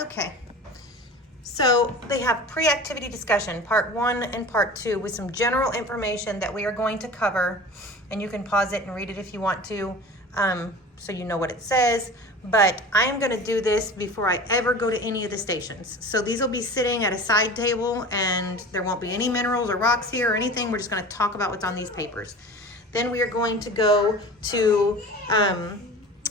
Okay. So they have pre-activity discussion, part 1 and part 2, with some general information that we are going to cover. And you can pause it and read it if you want to, so you know what it says. But I am going to do this before I ever go to any of the stations. So these will be sitting at a side table, and there won't be any minerals or rocks here or anything. We're just going to talk about what's on these papers. Then we are going to go to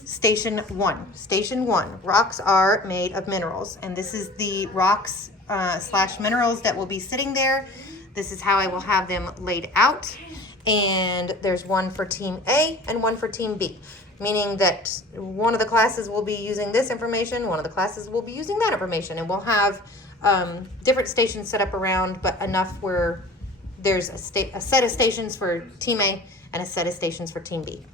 Station 1. Station 1, rocks are made of minerals. And this is the rocks slash minerals that will be sitting there. This is how I will have them laid out. And there's one for Team A and one for Team B, meaning that one of the classes will be using this information, one of the classes will be using that information, and we'll have different stations set up around, but enough where there's a set of stations for Team A and a set of stations for Team B.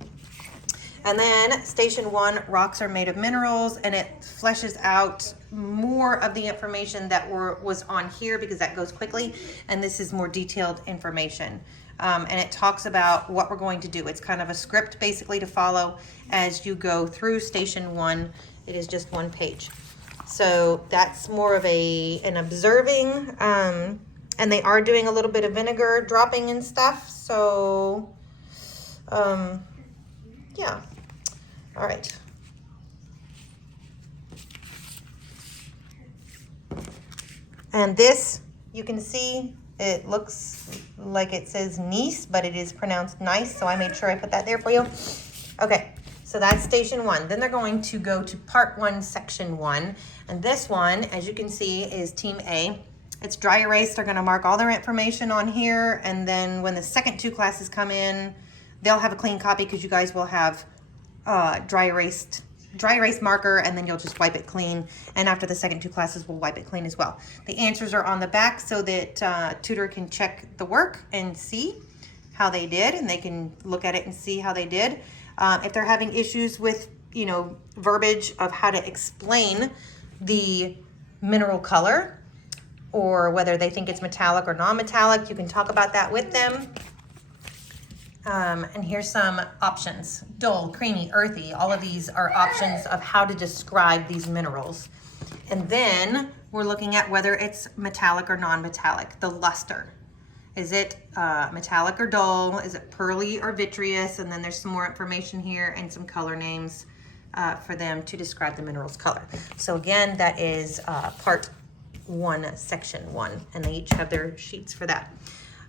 And then Station 1, rocks are made of minerals, and it fleshes out more of the information that was on here because that goes quickly, and this is more detailed information. And it talks about what we're going to do. It's kind of a script basically to follow as you go through Station 1. It is just one page. So that's more of an observing, and they are doing a little bit of vinegar dropping and stuff. So, yeah. All right. And this, you can see, it looks like it says Nice, but it is pronounced nice, so I made sure I put that there for you. Okay, so that's Station 1. Then they're going to go to Part 1, Section 1. And this one, as you can see, is Team A. It's dry erase. They're going to mark all their information on here, and then when the second 2 classes come in, they'll have a clean copy because you guys will have dry erase marker, and then you'll just wipe it clean. And after the second 2 classes, we'll wipe it clean as well. The answers are on the back so that tutor can check the work and see how they did, and they can look at it and see how they did. If they're having issues with, verbiage of how to explain the mineral color, or whether they think it's metallic or non-metallic, you can talk about that with them. And here's some options: dull, creamy, earthy. All of these are options of how to describe these minerals. And then we're looking at whether it's metallic or non-metallic. The luster. Is it metallic or dull? Is it pearly or vitreous? And then there's some more information here and some color names for them to describe the mineral's color. So again, that is Part 1, Section 1. And they each have their sheets for that.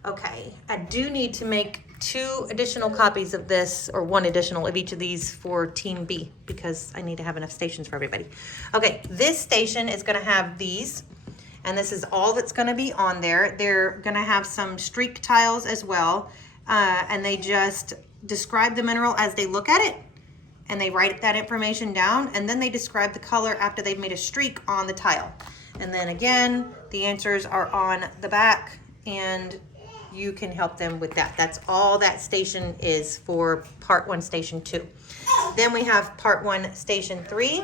Okay, I do need to make 2 additional copies of this, or 1 additional of each of these for Team B, because I need to have enough stations for everybody. Okay, this station is going to have these, and this is all that's going to be on there. They're going to have some streak tiles as well, and they just describe the mineral as they look at it, and they write that information down, and then they describe the color after they've made a streak on the tile. And then again, the answers are on the back, and you can help them with that. That's all that station is for Part 1, Station 2. Then we have Part 1, Station 3,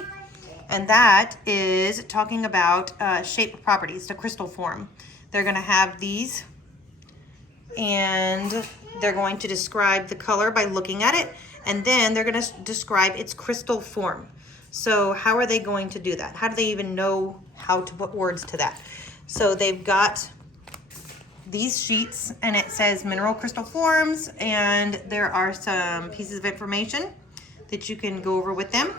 and that is talking about shape properties, the crystal form. They're going to have these, and they're going to describe the color by looking at it, and then they're going to describe its crystal form. So how are they going to do that? How do they even know how to put words to that? So they've got these sheets, and it says mineral crystal forms, and there are some pieces of information that you can go over with them.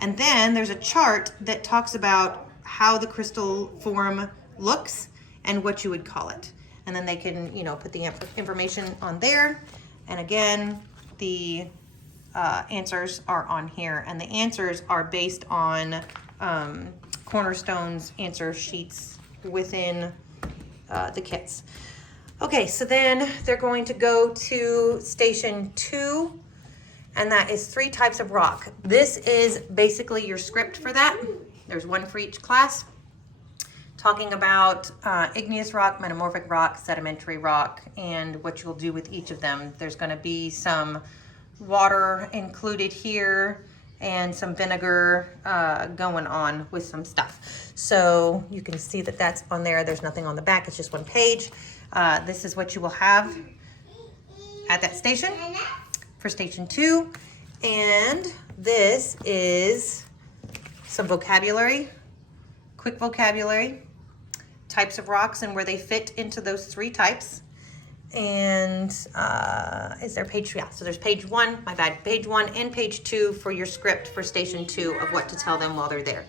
And then there's a chart that talks about how the crystal form looks and what you would call it. And then they can, put the information on there. And again, the answers are on here, and the answers are based on Cornerstone's answer sheets within the kits. Okay, so then they're going to go to Station 2, and that is 3 types of rock. This is basically your script for that. There's 1 for each class, talking about igneous rock, metamorphic rock, sedimentary rock, and what you'll do with each of them. There's going to be some water included here, and some vinegar going on with some stuff. So you can see that that's on there. There's nothing on the back. It's just 1 page. This is what you will have at that station for Station 2. And this is some vocabulary quick vocabulary, types of rocks and where they fit into those 3 types. And is there page? Yeah, so there's page 1, my bad, page 1 and page 2 for your script for station 2 of what to tell them while they're there.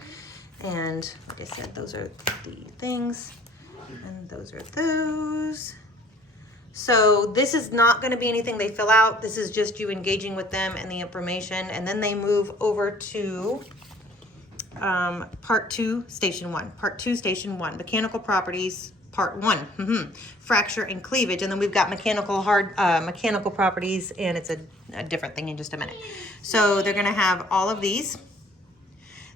And like I said, those are the things, and those are those. So this is not going to be anything they fill out. This is just you engaging with them and the information. And then they move over to part 2, station 1. Part 2, station 1, mechanical properties, part 1, fracture and cleavage. And then we've got mechanical properties, and it's a different thing in just a minute. So they're going to have all of these.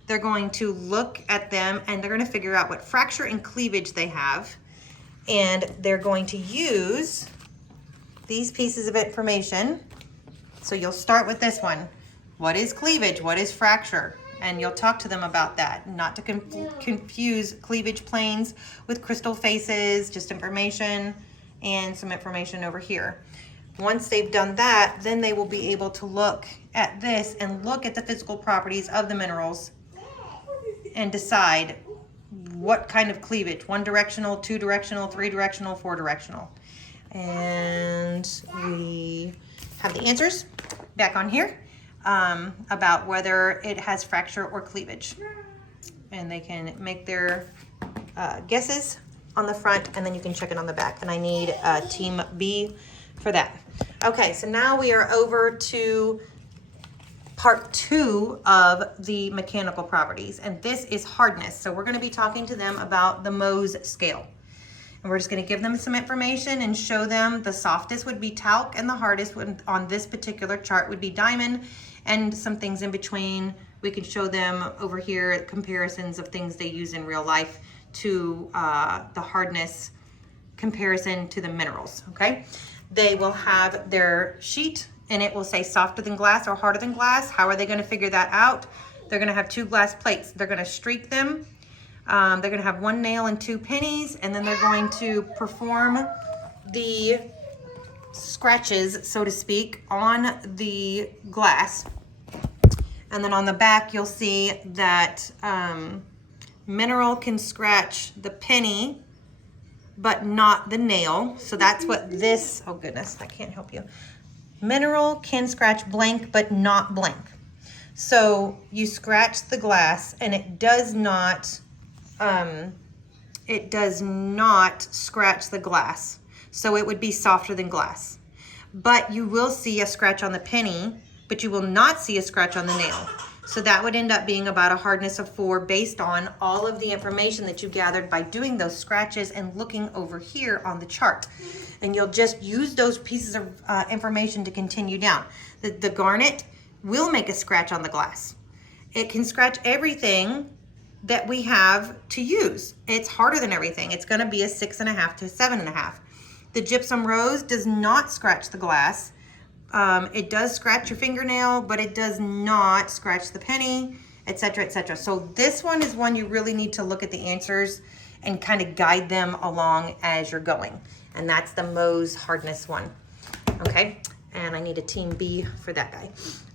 They're going to look at them, and they're going to figure out what fracture and cleavage they have. And they're going to use these pieces of information. So you'll start with this one. What is cleavage? What is fracture? And you'll talk to them about that. Not to confuse cleavage planes with crystal faces, just information and some information over here. Once they've done that, then they will be able to look at this and look at the physical properties of the minerals and decide what kind of cleavage, 1-directional, 2-directional, 3-directional, 4-directional. And we have the answers back on here about whether it has fracture or cleavage. And they can make their guesses on the front, and then you can check it on the back. And I need team B for that. Okay, so now we are over to part 2 of the mechanical properties, and this is hardness. So we're going to be talking to them about the Mohs scale, and we're just going to give them some information and show them the softest would be talc and the hardest would, on this particular chart, would be diamond, and some things in between. We can show them over here comparisons of things they use in real life to the hardness comparison to the minerals. Okay, they will have their sheet, and it will say softer than glass or harder than glass. How are they going to figure that out? They're going to have 2 glass plates. They're going to streak them. They're going to have 1 nail and 2 pennies, and then they're going to perform the scratches, so to speak, on the glass. And then on the back, you'll see that mineral can scratch the penny, but not the nail. So that's what this, oh goodness, I can't help you. Mineral can scratch blank, but not blank. So you scratch the glass, and it does not scratch the glass. So it would be softer than glass. But you will see a scratch on the penny, but you will not see a scratch on the nail. So that would end up being about a hardness of 4 based on all of the information that you gathered by doing those scratches and looking over here on the chart. And you'll just use those pieces of information to continue down. The garnet will make a scratch on the glass. It can scratch everything that we have to use. It's harder than everything. It's gonna be a 6.5 to 7.5. The gypsum rose does not scratch the glass. It does scratch your fingernail, but it does not scratch the penny, etc., etc. So this one is one you really need to look at the answers and kind of guide them along as you're going. And that's the Mohs hardness one. Okay, and I need a team B for that guy.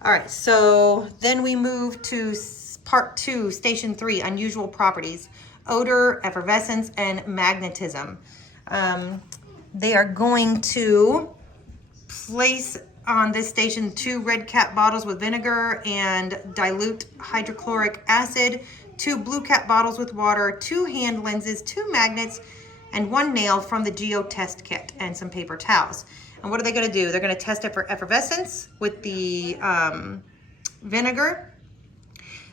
All right, so then we move to part 2, station 3, unusual properties, odor, effervescence, and magnetism. They are going to place on this station 2 red cap bottles with vinegar and dilute hydrochloric acid, 2 blue cap bottles with water, 2 hand lenses, 2 magnets, and 1 nail from the Geo test kit, and some paper towels. And what are they going to do? They're going to test it for effervescence with the vinegar.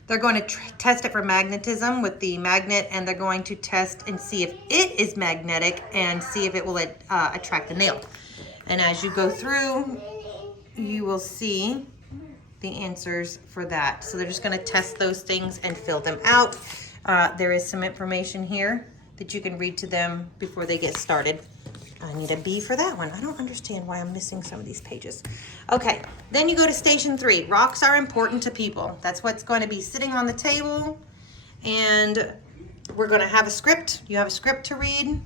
They're going to test it for magnetism with the magnet, and they're going to test and see if it is magnetic and see if it will attract the nail. And as you go through, you will see the answers for that. So they're just going to test those things and fill them out. There is some information here that you can read to them before they get started. I need a B for that one. I don't understand why I'm missing some of these pages. Okay, then you go to station 3. Rocks are important to people. That's what's going to be sitting on the table. And we're going to have a script. You have a script to read.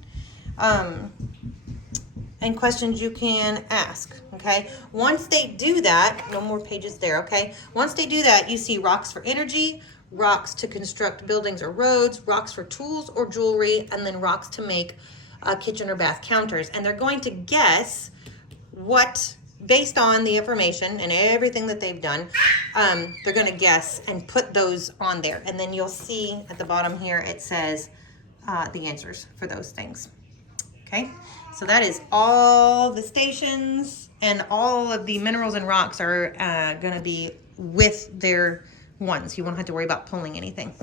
And questions you can ask, okay? Once they do that, no more pages there, okay? Once they do that, you see rocks for energy, rocks to construct buildings or roads, rocks for tools or jewelry, and then rocks to make kitchen or bath counters. And they're going to guess what, based on the information and everything that they've done, they're going to guess and put those on there. And then you'll see at the bottom here, it says the answers for those things. Okay, so that is all the stations, and all of the minerals and rocks are going to be with their ones. You won't have to worry about pulling anything.